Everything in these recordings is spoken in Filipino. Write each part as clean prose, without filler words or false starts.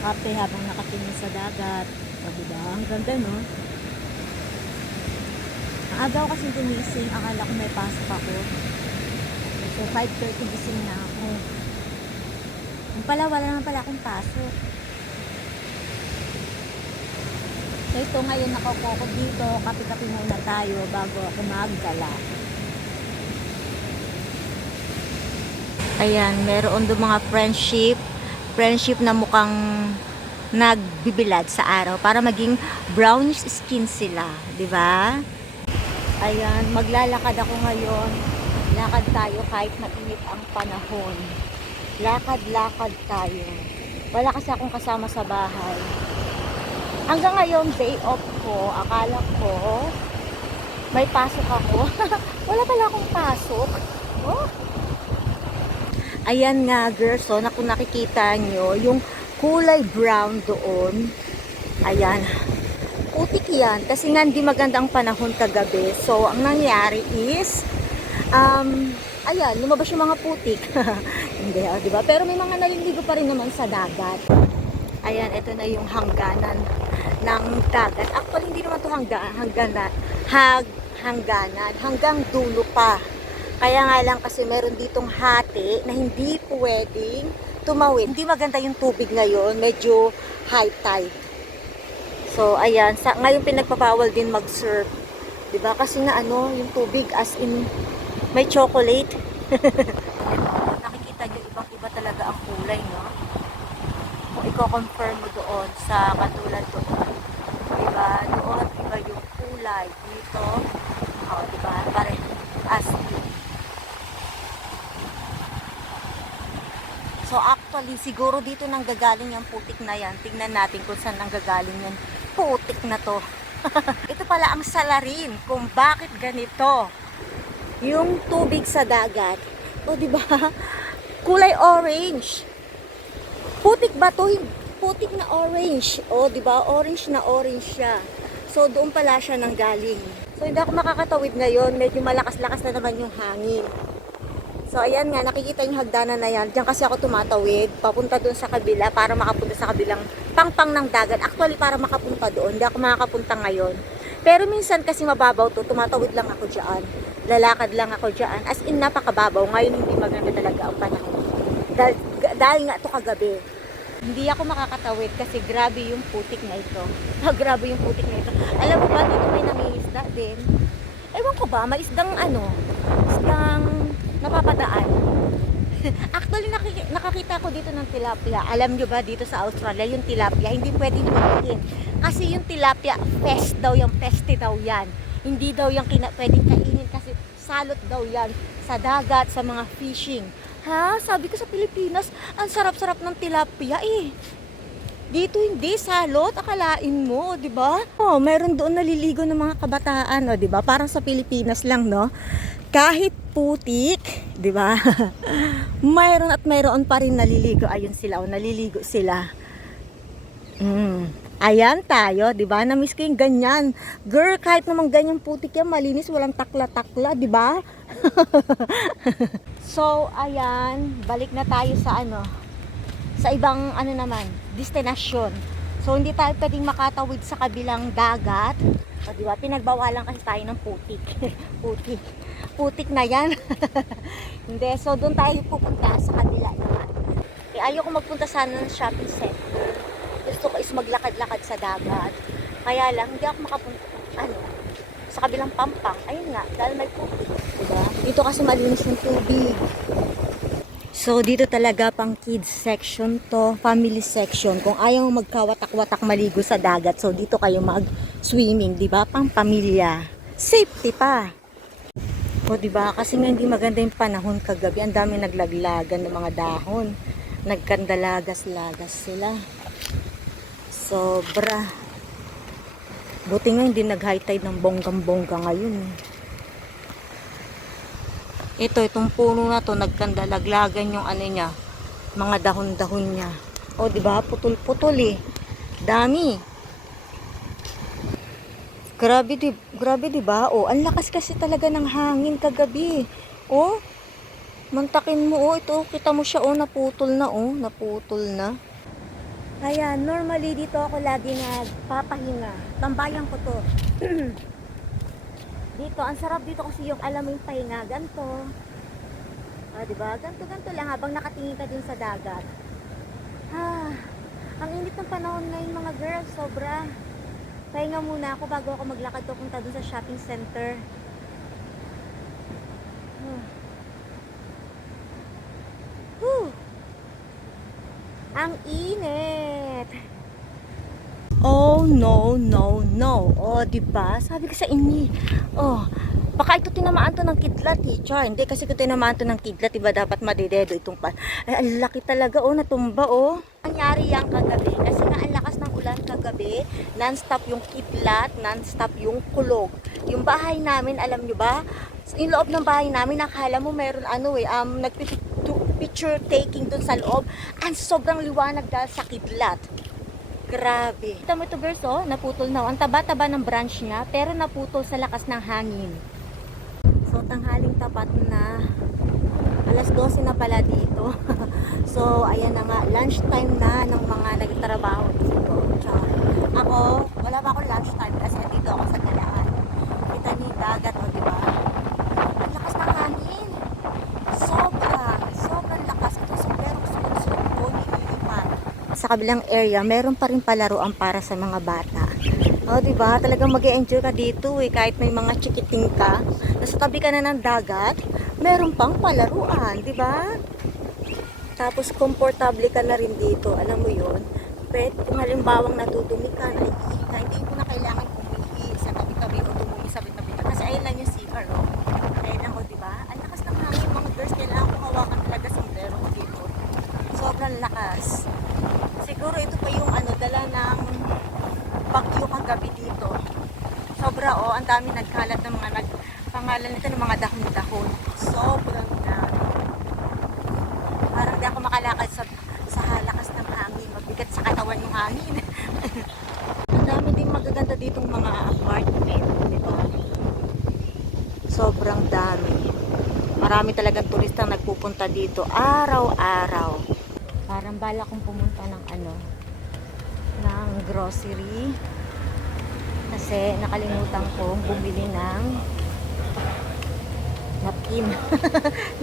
magkakape habang nakatingin sa dagat. O diba? Ang ganda, no? Ang aga ko kasi gumising, akala ko may pasok ako. So 5:30 gising na ako. Yung pala, wala naman pala akong pasok. So ito ngayon nakaupo ko dito, kape-kape muna tayo bago ako maggala. Ayan, meron doon mga friendship na mukhang nagbibilad sa araw para maging brownish skin sila, di ba? Ayan, maglalakad ako ngayon. Lakad tayo kahit mainit ang panahon. Lakad-lakad tayo. Wala kasi akong kasama sa bahay. Hanggang ngayon, day off ko. Akala ko may pasok ako. Wala pala akong pasok. Oh. Ayan nga, girls. So, kung nakikita nyo, yung kulay brown doon. Ayan. Putik yan. Kasi nga, hindi maganda ang panahon kagabi. So, ang nangyari is, ayan, lumabas yung mga putik. Hindi, diba? Pero may mga naliligo pa rin naman sa dagat. Ayan, ito na yung hangganan ng dagat. Actually, hindi naman ito hangganan. Hanggang dulo pa. Kaya nga lang kasi meron ditong hati na hindi pwedeng tumawid. Hindi maganda yung tubig ngayon. Medyo high tide. So, ayan. Ngayon pinagpapawal din mag-surf. Diba? Kasi nga yung tubig as in may chocolate. Nakikita nyo ibang-iba talaga ang kulay, no? Kung i-confirm mo doon sa katulad doon. Diba? Doon, iba yung kulay. Dito, diba? Pare, as in. So, actually, siguro dito nang gagaling yung putik na yan. Tingnan natin kung saan nang gagaling yung putik na to. Ito pala ang salarin kung bakit ganito. Yung tubig sa dagat. O, diba? Kulay orange. Putik ba to? Putik na orange. O, diba? Orange na orange siya. So, doon pala siya nang galing. So, hindi ako makakatawid ngayon. Medyo malakas-lakas na naman yung hangin. So, ayan nga. Nakikita yung hagdanan na yan. Diyan kasi ako tumatawid. Papunta doon sa kabila para makapunta sa kabilang pangpang ng dagat. Actually, para makapunta doon. Hindi ako makakapunta ngayon. Pero minsan kasi mababaw to. Tumatawid lang ako dyan. Lalakad lang ako dyan. As in, napakababaw. Ngayon, hindi maganda talaga ang panahon. Dahil nga ito kagabi. Hindi ako makakatawid kasi grabe yung putik na ito. Grabe yung putik na ito. Alam mo ba, dito may nangingisda din. Ewan ko ba, may isdang isdang napapadaan. Actually, nakakita ko dito ng tilapia. Alam nyo ba, dito sa Australia, yung tilapia, hindi pwedeng lumakin. Kasi yung tilapia, peste daw yan. Hindi daw yung pwedeng kainin kasi salot daw yan sa dagat, sa mga fishing. Ha? Sabi ko sa Pilipinas, ang sarap-sarap ng tilapia eh. Dito hindi, salot, akalain mo, di ba? Oh, mayroon doon naliligo ng mga kabataan, di ba? Parang sa Pilipinas lang, no? Kahit putik, di ba? mayroon pa rin naliligo. Ayun sila, naliligo sila. Ayan tayo, di ba? Na-miss ko yung ganyan. Girl, kahit naman ganyan putik yan, malinis, walang takla-takla, di ba? So, ayan, balik na tayo sa sa ibang naman, destinasyon. So, hindi tayo pwedeng makatawid sa kabilang dagat. O, di ba? Pinagbawalan kasi tayo ng putik. Putik na yan. Hindi, so doon tayo pupunta sa kabila naman. Ayoko magpunta sana ng shopping center. Gusto ko is maglakad-lakad sa dagat. Kaya lang, hindi ako makapunta sa kabilang pampang. Ayun nga, dahil may putik. Diba? Dito kasi malinis yung tubig. So, dito talaga pang kids section to, family section. Kung ayaw magkawatak-watak maligo sa dagat, so dito kayo mag-swimming, di ba? Pang pamilya. Safety pa. O, di ba? Kasi nga hindi maganda yung panahon kagabi. Ang dami naglaglagan ng mga dahon. Nagkandalagas-lagas sila. Sobra. Buti nga hindi nag-high tide ng bonggang-bongga ngayon. Itong puno na to, nagkandalaglagan yung niya, mga dahon-dahon niya. O, di ba? Putol-putol eh. Dami. Grabe di ba? O, ang lakas kasi talaga ng hangin kagabi. O, mantakin mo ito, kita mo siya naputol na. Ayan, normally dito ako lagi nagpapahinga. Tambayan ko to. Dito, ang sarap dito kasi yung alam mo yung pahinga. Ganto. Diba? Ganto lang habang nakatingin ka din sa dagat. Ang init ng panahon ngayon mga girls, sobra. Pahinga muna ako bago ako maglakad papunta dun sa shopping center. Ang init. Oh, no. Oh, diba? Sabi ko sa inyo. Oh, baka ito tinamaan to ng kidlat, teacher. Hindi, kasi kung tinamaan to ng kidlat, diba dapat madededo itong pan. Ay, ang laki talaga, oh, natumba, oh. Nangyari yan kagabi, kasi nga ang lakas ng ulan kagabi, non-stop yung kidlat, non-stop yung kulog. Yung bahay namin, alam nyo ba? Yung loob ng bahay namin, nakala mo meron nagpicture taking dun sa loob. Ang sobrang liwanag dahil sa kidlat. Grabe. Kita mo ito girls, oh, naputol na. Ang taba-taba ng branch niya, pero naputol sa lakas ng hangin. So, tanghaling tapat na. Alas 12 na pala dito. So, ayan na nga, lunch time na ng mga nagtatrabaho dito. Ako, wala pa akong lunch time kasi dito ako sa galaan. Kita ni dagat, oh, diba? Ang lakas ng hangin. Sobrang lakas ito. So, pero sunod-sunod ko, nililipat. Sa kabilang area, meron pa rin palaruan para sa mga bata. Oh, diba? Talagang mag-e-enjoy ka dito eh. Kahit may mga chikiting ka, nasa tabi ka na ng dagat, meron pang palaruan, diba? Tapos, komportable ka na rin dito. Alam mo yun? Pwede, kung halimbawang natutumi ka, hindi mo na kailangan umihi sa tabi-tabi o tumumi sa tabi-tabi. Kasi ayun lang yung CR, oh. Ayun lang, oh, diba? Ang lakas ng hangin, mga girls. Kailangan ko hawakan talaga sombrero ko dito. Sobrang lakas. Siguro ito pa yung dala ng bagyo kagabi dito. Sobra, oh, ang dami nagkalat ng mga pangalan nito ng mga dahon-dahon. Sobrang dami. Parang di ako makalakad sa lakas ng hangin. Mabigat sa katawan yung hangin. Ang dami din magaganda ditong mga apartment. Diba? Sobrang dami. Marami talagang turistang nagpupunta dito araw-araw. Parang bala kong pumunta ng ng grocery kasi nakalimutan kong bumili ng napkin.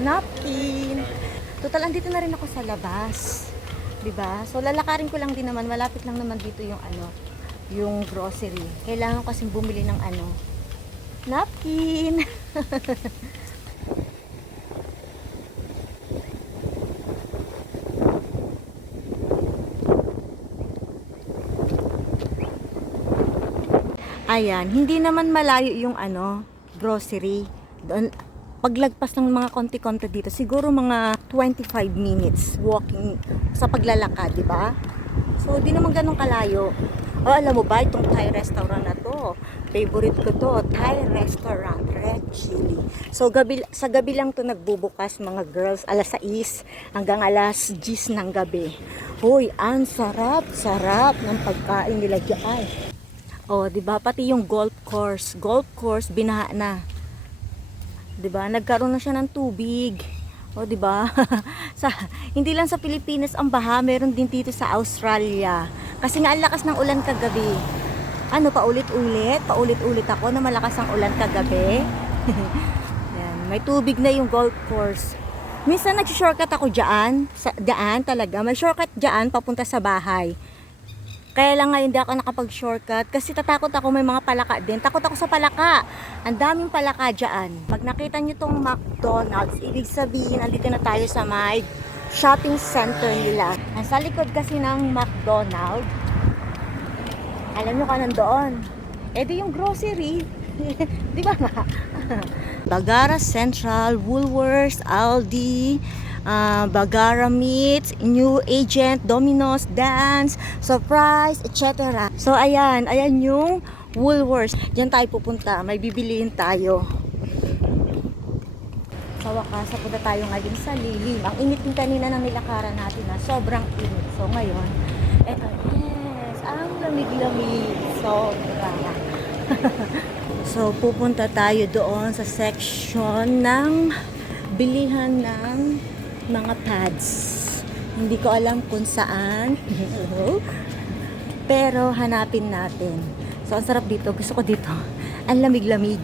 Napkin. Total, andito na rin ako sa labas. Diba? So, lalakarin ko lang din naman. Malapit lang naman dito yung yung grocery. Kailangan ko kasing bumili ng napkin. Ayan, hindi naman malayo yung grocery. Doon, paglagpas ng mga konti-konti dito, siguro mga 25 minutes walking sa paglalakad, di ba? So, di naman ganun kalayo. O, alam mo ba, itong Thai restaurant na to, favorite ko to, Thai restaurant, Red Chili. So, sa gabi lang to nagbubukas, mga girls, alas 6 hanggang alas 10 ng gabi. Hoy, ang sarap ng pagkain nila dyan. Oh, 'di ba? Pati yung golf course binaha na. 'Di ba? Nagkaroon na siya ng tubig. Oh, 'di ba? Hindi lang sa Pilipinas ang baha, meron din dito sa Australia. Kasi nga ang lakas ng ulan kagabi. Paulit-ulit ako na malakas ang ulan kagabi. Yan, may tubig na yung golf course. Minsan nag-shortcut ako diyan, talaga. May shortcut diyan papunta sa bahay. Kaya lang ngayon hindi ako nakapag-shortcut kasi tatakot ako, may mga palaka din. Takot ako sa palaka. Ang daming palaka dyan. Pag nakita nyo tong McDonald's, ibig sabihin, andito na tayo sa may shopping center nila. Sa likod kasi ng McDonald's, alam nyo ka nandoon. Di yung grocery. Di ba nga? Bagara Central, Woolworths, Aldi, Bagara Meats, New Agent, Domino's, Dance, Surprise, etc. So ayan yung Woolworths. Diyan tayo pupunta, may bibiliin tayo. Sa wakas, punta tayo ngayon sa lilim. Ang init din kanina ng nilakaran natin na sobrang init. So ngayon, yes, ang lamig-lamig. Sobra. So pupunta tayo doon sa section ng bilihan ng mga pads. Hindi ko alam kung saan. Pero hanapin natin. So, ang sarap dito. Gusto ko dito. Ang lamig-lamig.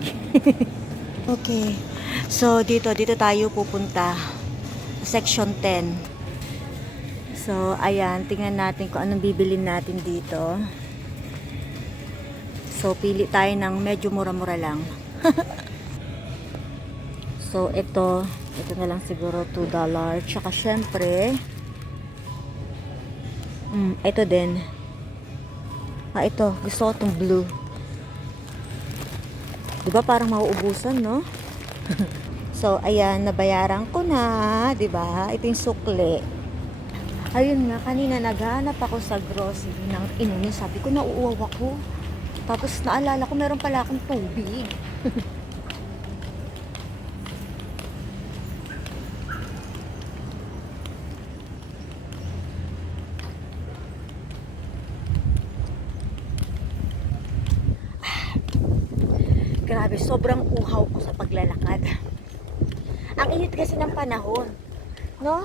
Okay. So, dito tayo pupunta. Section 10. So, ayan. Tingnan natin kung anong bibilin natin dito. So, pili tayo ng medyo mura-mura lang. So, ito na lang siguro $2. Tsaka, syempre, ito din. Ito. Gusto ko itong blue. Diba parang mauubusan, no? So, ayan. Nabayaran ko na. Diba? Ito yung sukli. Ayun nga. Kanina naghanap ako sa grocery ng inumin. Sabi ko, nauuwaw ako. Tapos, naalala ko, meron pala akong tubig. Grabe, sobrang uhaw ko sa paglalakad. Ang init kasi ng panahon, no?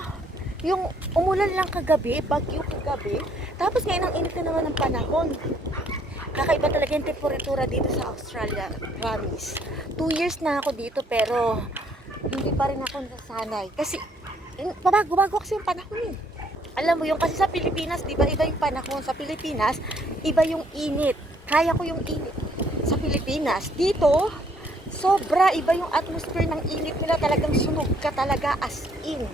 Yung umulan lang kagabi, bagyo kagabi, tapos ngayon ang init na naman ng panahon. Kakaiba talaga yung temperatura dito sa Australia, promise. 2 years na ako dito pero hindi pa rin ako nasanay. Kasi bago kasi yung panahon eh. Alam mo yung kasi sa Pilipinas, di ba iba yung panahon. Sa Pilipinas, iba yung init. Kaya ko yung init. Sa Pilipinas, dito, sobra iba yung atmosphere ng init nila. Talagang sunog ka talaga as in.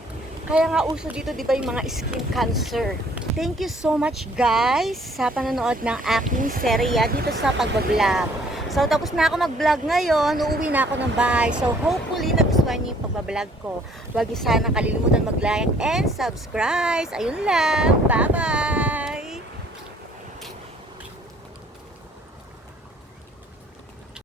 Kaya nga uso dito, di ba yung mga skin cancer. Thank you so much guys sa panonood ng aking serya dito sa pagbablog. So tapos na ako mag-vlog ngayon, uuwi na ako ng bahay. So hopefully nagustuhan niyo yung pagbablog ko. Huwag niyo sana kalilimutan mag-like and subscribe. Ayun lang, bye bye!